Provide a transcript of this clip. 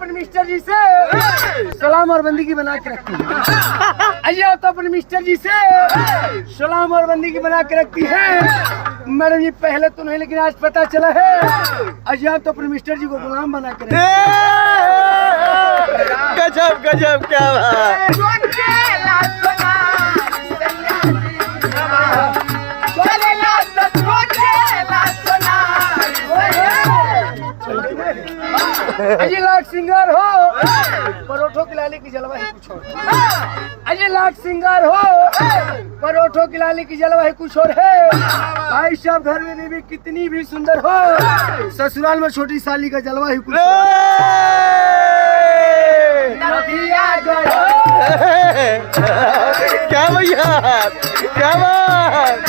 अपने मिस्टर जी से सलाम और बंदगी बना के रखती है। आइए आप तो अपने मिस्टर जी से सलाम और बंदगी बना के रखती है। मैडम जी पहले तो नहीं लेकिन आज पता चला है। आइए आप तो अपने मिस्टर जी को गुलाम बना के रखती है। गजब गजब क्या बात। अजय लाख सिंगार हो परोठों की लाली की जलवा है कुछ और। अजय लाख सिंगार हो परोठों की लाली की जलवा है कुछ और है। भाई साहब घर में बीवी कितनी भी सुंदर हो, ससुराल में छोटी साली का जलवा है कुछ और। क्या भैया क्या बात।